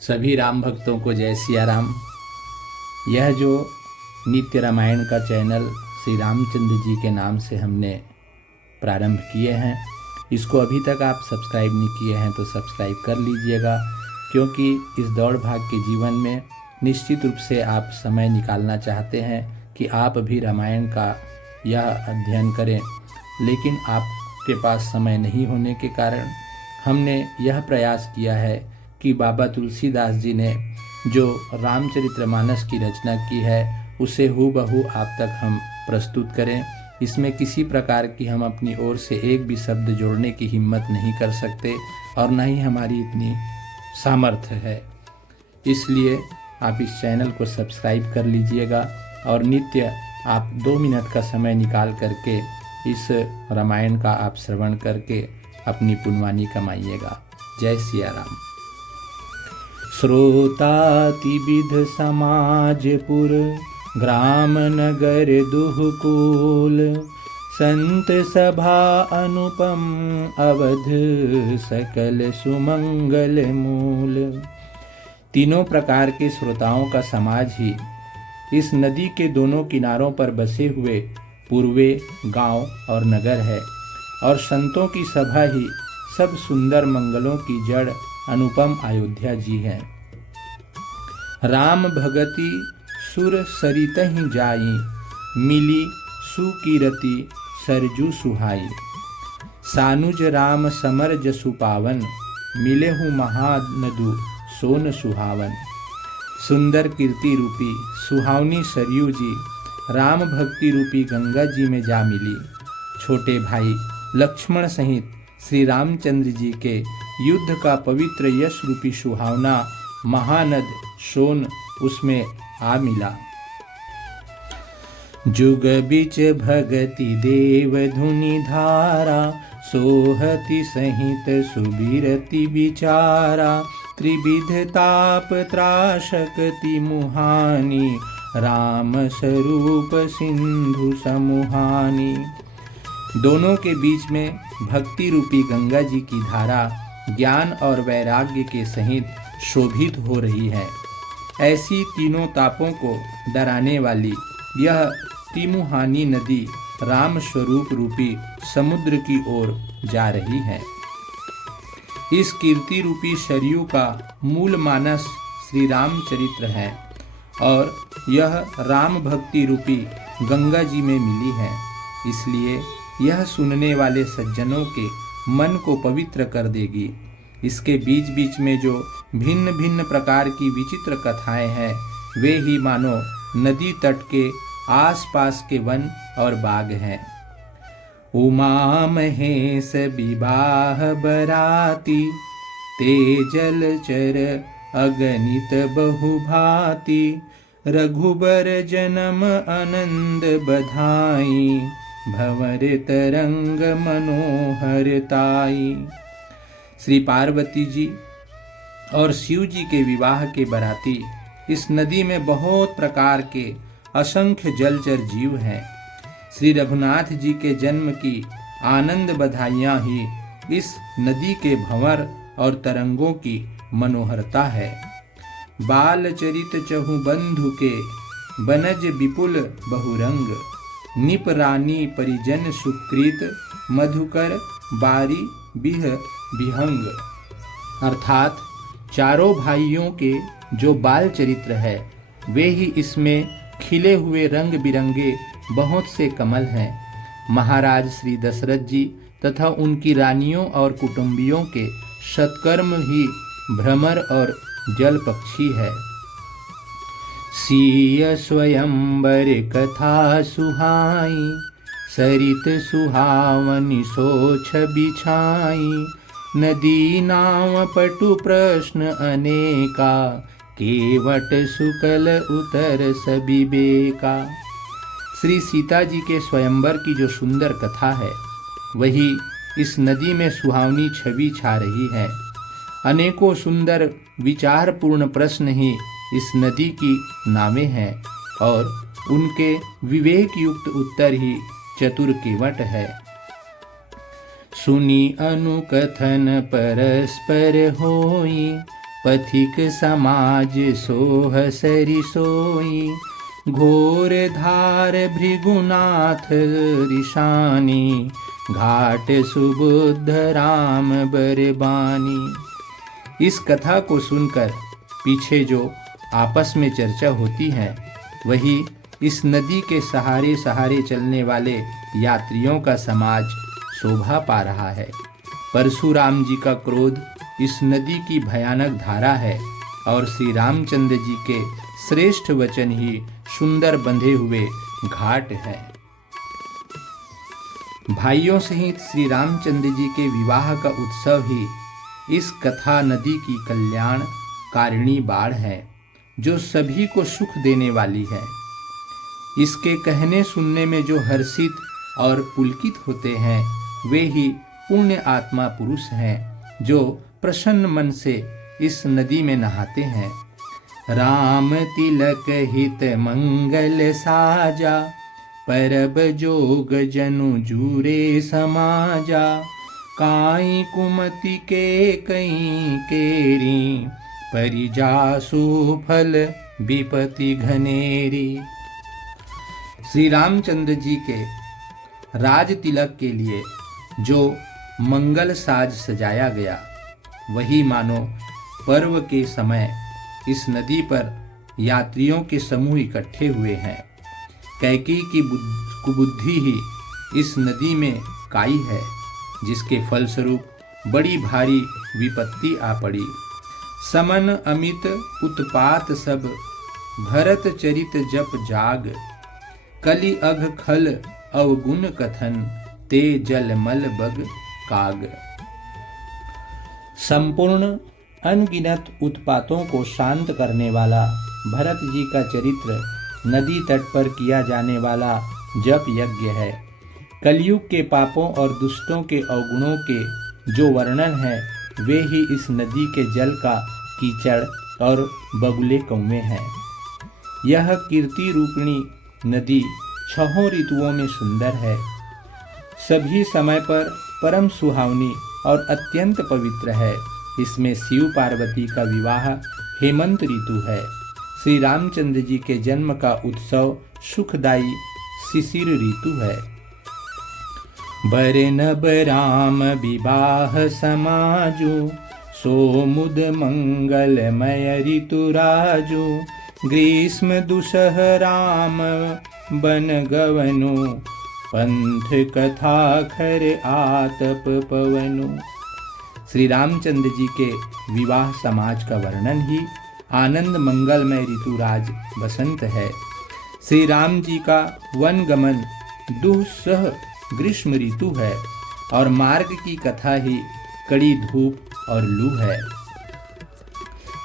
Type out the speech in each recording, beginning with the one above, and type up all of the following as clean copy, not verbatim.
सभी राम भक्तों को जय सिया राम। यह जो नित्य रामायण का चैनल श्री रामचंद्र जी के नाम से हमने प्रारंभ किए हैं, इसको अभी तक आप सब्सक्राइब नहीं किए हैं तो सब्सक्राइब कर लीजिएगा, क्योंकि इस दौड़ भाग के जीवन में निश्चित रूप से आप समय निकालना चाहते हैं कि आप भी रामायण का यह अध्ययन करें, लेकिन आपके पास समय नहीं होने के कारण हमने यह प्रयास किया है कि बाबा तुलसीदास जी ने जो रामचरितमानस की रचना की है उसे हूबहू आप तक हम प्रस्तुत करें। इसमें किसी प्रकार की हम अपनी ओर से एक भी शब्द जोड़ने की हिम्मत नहीं कर सकते और न ही हमारी इतनी सामर्थ्य है। इसलिए आप इस चैनल को सब्सक्राइब कर लीजिएगा और नित्य आप 2 मिनट का समय निकाल करके इस रामायण का आप श्रवण करके अपनी पुण्यवानी कमाइएगा। जय सिया राम। श्रोतातिविध समाजपुर ग्राम नगर दुहकूल, संत सभा अनुपम अवध सकल सुमंगल मूल। तीनों प्रकार के श्रोताओं का समाज ही इस नदी के दोनों किनारों पर बसे हुए पूर्वे गांव और नगर है, और संतों की सभा ही सब सुंदर मंगलों की जड़ अनुपम अयोध्या जी है। राम भगति सुर सरितहि जाई, मिली सुकीरति सरजू सुहाई। सानुज राम समर जसु पावन, मिले हूँ महानदु सोन सुहावन। सुंदर कीर्ति रूपी सुहावनी सरयू जी राम भक्ति रूपी गंगा जी में जा मिली। छोटे भाई लक्ष्मण सहित श्री रामचंद्र जी के युद्ध का पवित्र यश रूपी सुहावना महानद सोन उसमें आ मिला। जुग बिच भगति देव धुनि धारा, सोहति सहित सुबीरति विचारा। त्रिविध ताप त्राशकति मुहानी, राम स्वरूप सिंधु समुहानी। दोनों के बीच में भक्ति रूपी गंगा जी की धारा ज्ञान और वैराग्य के सहित शोभित हो रही है। ऐसी तीनों तापों को डराने वाली यह तिमुहानी नदी राम स्वरूप रूपी समुद्र की ओर जा रही है। इस कीर्ति रूपी सरयू का मूल मानस श्री रामचरित्र है और यह राम भक्ति रूपी गंगा जी में मिली है। इसलिए यह सुनने वाले सज्जनों के मन को पवित्र कर देगी। इसके बीच बीच में जो भिन्न भिन्न प्रकार की विचित्र कथाएं हैं, वे ही मानो नदी तट के आसपास के वन और बाग हैं। उमा महेश विवाह बराती, तेजल चर अगणित बहुभांति। रघुबर जन्म आनंद बधाई, भंवर तरंग मनोहरताई। श्री पार्वती जी और शिव जी के विवाह के बराती इस नदी में बहुत प्रकार के असंख्य जलचर जीव हैं। श्री रघुनाथ जी के जन्म की आनंद बधाइयाँ ही इस नदी के भंवर और तरंगों की मनोहरता है। बाल चरित चहु बंधु के, बनज विपुल बहुरंग। निप रानी परिजन सुकृत, मधुकर बारी बिह विहंग। अर्थात चारों भाइयों के जो बाल चरित्र है, वे ही इसमें खिले हुए रंग बिरंगे बहुत से कमल हैं। महाराज श्री दशरथ जी तथा उनकी रानियों और कुटुंबियों के सत्कर्म ही भ्रमर और जल पक्षी है। सीय स्वयंवर कथा सुहाई, सरित सुहावनी सोछ बिछाई। नदी नाव पटु प्रश्न अनेका, केवट सुकल उतर सभी बेका। श्री सीता जी के स्वयंवर की जो सुंदर कथा है, वही इस नदी में सुहावनी छवि छा रही है। अनेकों सुंदर विचारपूर्ण प्रश्न ही इस नदी की नावें हैं और उनके विवेक युक्त उत्तर ही चतुर केवट है। सुनी अनुकथन परस्पर होई, पथिक समाज सोह सरि सोई, घोर धार भृगुनाथ ऋषानी, घाट सुबुद्ध राम बरबानी। इस कथा को सुनकर पीछे जो आपस में चर्चा होती है वही इस नदी के सहारे सहारे चलने वाले यात्रियों का समाज शोभा पा रहा है। परशुराम जी का क्रोध इस नदी की भयानक धारा है और श्री रामचंद्र जी के श्रेष्ठ वचन ही सुंदर बंधे हुए घाट है। भाइयों सहित श्री रामचंद्र जी के विवाह का उत्सव ही इस कथा नदी की कल्याण कारिणी बाढ़ है जो सभी को सुख देने वाली है। इसके कहने सुनने में जो हर्षित और पुलकित होते हैं वे ही पुण्य आत्मा पुरुष हैं जो प्रसन्न मन से इस नदी में नहाते हैं। राम तिलक हित मंगल साजा, परब जोग जनु जूरे समाजा, काई कुमति के कई केरी, परिजासु फल विपति घनेरी। श्री रामचंद्र जी के राज तिलक के लिए जो मंगल साज सजाया गया वही मानो पर्व के समय इस नदी पर यात्रियों के समूह इकट्ठे हुए हैं। कैकेयी की कुबुद्धि ही इस नदी में काई है जिसके फलस्वरूप बड़ी भारी विपत्ति आ पड़ी। समन अमित उत्पात सब, भरत चरित जप जाग, कलि अघ खल अवगुण कथन, ते जल मल बग काग। संपूर्ण अनगिनत उत्पातों को शांत करने वाला भरत जी का चरित्र नदी तट पर किया जाने वाला जप यज्ञ है। कलयुग के पापों और दुष्टों के अवगुणों के जो वर्णन है वे ही इस नदी के जल का कीचड़ और बगुले कौवे हैं। यह कीर्ति रूपिणी नदी छहों ऋतुओं में सुंदर है, सभी समय पर परम सुहावनी और अत्यंत पवित्र है। इसमें शिव पार्वती का विवाह हेमंत ऋतु है। श्री रामचंद्र जी के जन्म का उत्सव सुखदायी शिशिर ऋतु है। बर नब राम विवाह समाजु, सोमुद मंगलमय ऋतु राजु, ग्रीष्म दुसह राम बन गवनु, पंथ कथा खर आतप पवनु। श्री रामचंद्र जी के विवाह समाज का वर्णन ही आनंद मंगलमय ऋतुराज बसंत है। श्री राम जी का वन गमन दुस्सह ग्रीष्म ऋतु है और मार्ग की कथा ही कड़ी धूप और लू है।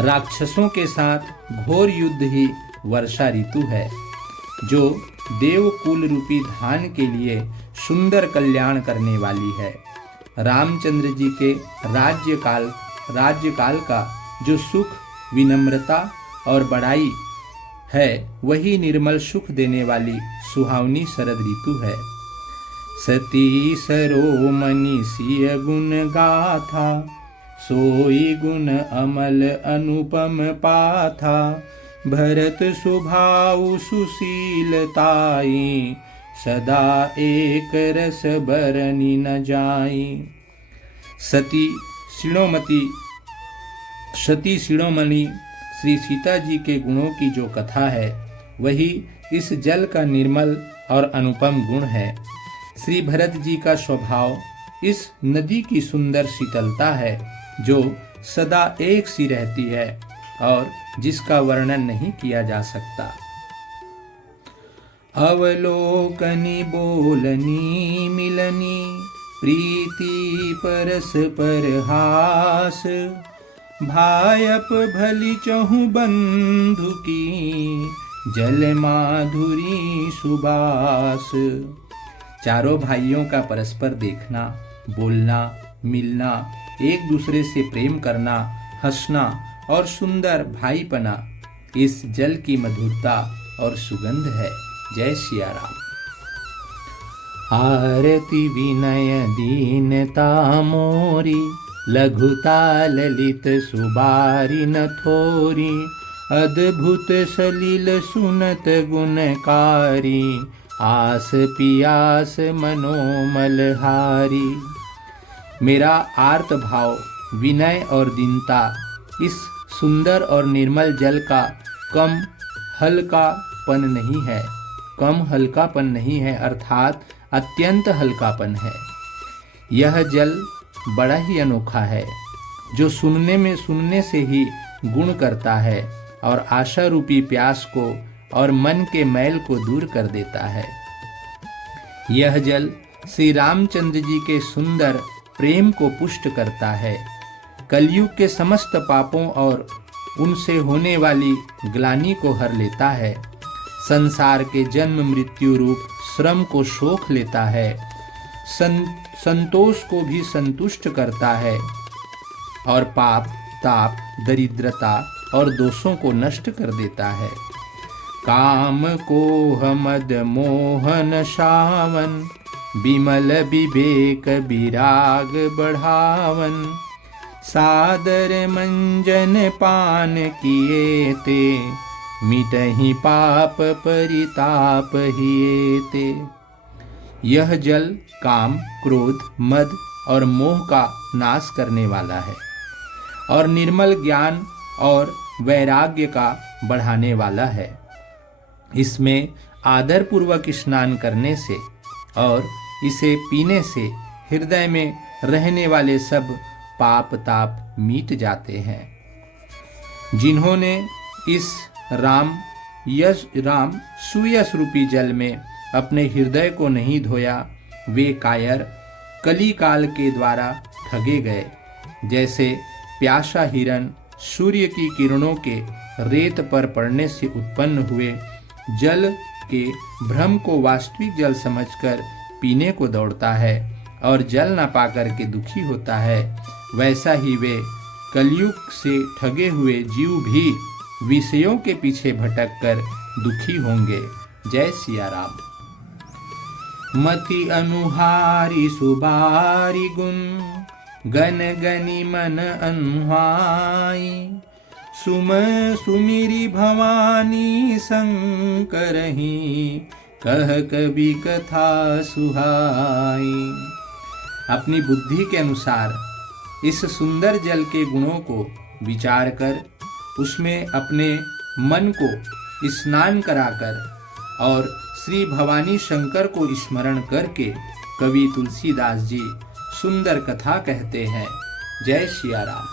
राक्षसों के साथ घोर युद्ध ही वर्षा ऋतु है जो देवकुल रूपी धान के लिए सुंदर कल्याण करने वाली है। रामचंद्र जी के राज्यकाल का जो सुख, विनम्रता और बड़ाई है वही निर्मल सुख देने वाली सुहावनी शरद ऋतु है। सती सरोमणि सिय गुण गाथा, सोई गुण अमल अनुपम पाथा, भरत सुभाउ सुशीलताई, सदा एक रस बरनी न जाई। सती शिरोमणि श्री सीता जी के गुणों की जो कथा है वही इस जल का निर्मल और अनुपम गुण है। श्री भरत जी का स्वभाव इस नदी की सुंदर शीतलता है जो सदा एक सी रहती है और जिसका वर्णन नहीं किया जा सकता। अवलोकनी बोलनी मिलनी, प्रीति परस्पर हास, भायप भली चहु बंधु की, जल माधुरी सुबास। चारों भाइयों का परस्पर देखना, बोलना, मिलना, एक दूसरे से प्रेम करना, हंसना और सुंदर भाईपना इस जल की मधुरता और सुगंध है। जय सिया राम। आरती विनय दीनता मोरी, लघुता ललित सुबारी न थोरी, अद्भुत सलिल सुनत गुणकारी, आस पियास मनोमलहारी। मेरा आर्त भाव, विनय और दीनता इस सुंदर और निर्मल जल का कम हल्कापन नहीं है, कम हल्कापन नहीं है, अर्थात अत्यंत हल्कापन है। यह जल बड़ा ही अनोखा है, जो सुनने से ही गुण करता है और आशा रूपी प्यास को और मन के मैल को दूर कर देता है। यह जल श्री रामचंद्र जी के सुंदर प्रेम को पुष्ट करता है, कलयुग के समस्त पापों और उनसे होने वाली ग्लानि को हर लेता है, संसार के जन्म मृत्यु रूप श्रम को सोख लेता है, संतोष को भी संतुष्ट करता है और पाप ताप दरिद्रता और दोषों को नष्ट कर देता है। काम कोह मद मोहन शावन, बिमल विवेक विराग बढ़ावन, सादर मंजन पान किए ते, मिटहि पाप परिताप हिए ते। यह जल काम क्रोध मद और मोह का नाश करने वाला है और निर्मल ज्ञान और वैराग्य का बढ़ाने वाला है। इसमें आदर पूर्वक स्नान करने से और इसे पीने से हृदय में रहने वाले सब पाप ताप मिट जाते हैं। जिन्होंने इस राम सुयश रूपी जल में अपने हृदय को नहीं धोया, वे कायर कली काल के द्वारा ठगे गए। जैसे प्यासा हिरन सूर्य की किरणों के रेत पर पड़ने से उत्पन्न हुए जल के भ्रम को वास्तविक जल समझकर पीने को दौड़ता है और जल न पाकर के दुखी होता है, वैसा ही वे कलयुग से ठगे हुए जीव भी विषयों के पीछे भटककर दुखी होंगे। जय सिया राम। मति अनुहारी सुबारी गुण, गन गनि मन अनुहाई, सुम सुमिरी भवानी शंकरहि, कह कवि कथा सुहाई। अपनी बुद्धि के अनुसार इस सुंदर जल के गुणों को विचार कर उसमें अपने मन को स्नान कराकर और श्री भवानी शंकर को स्मरण करके कवि तुलसीदास जी सुंदर कथा कहते हैं। जय सिया राम।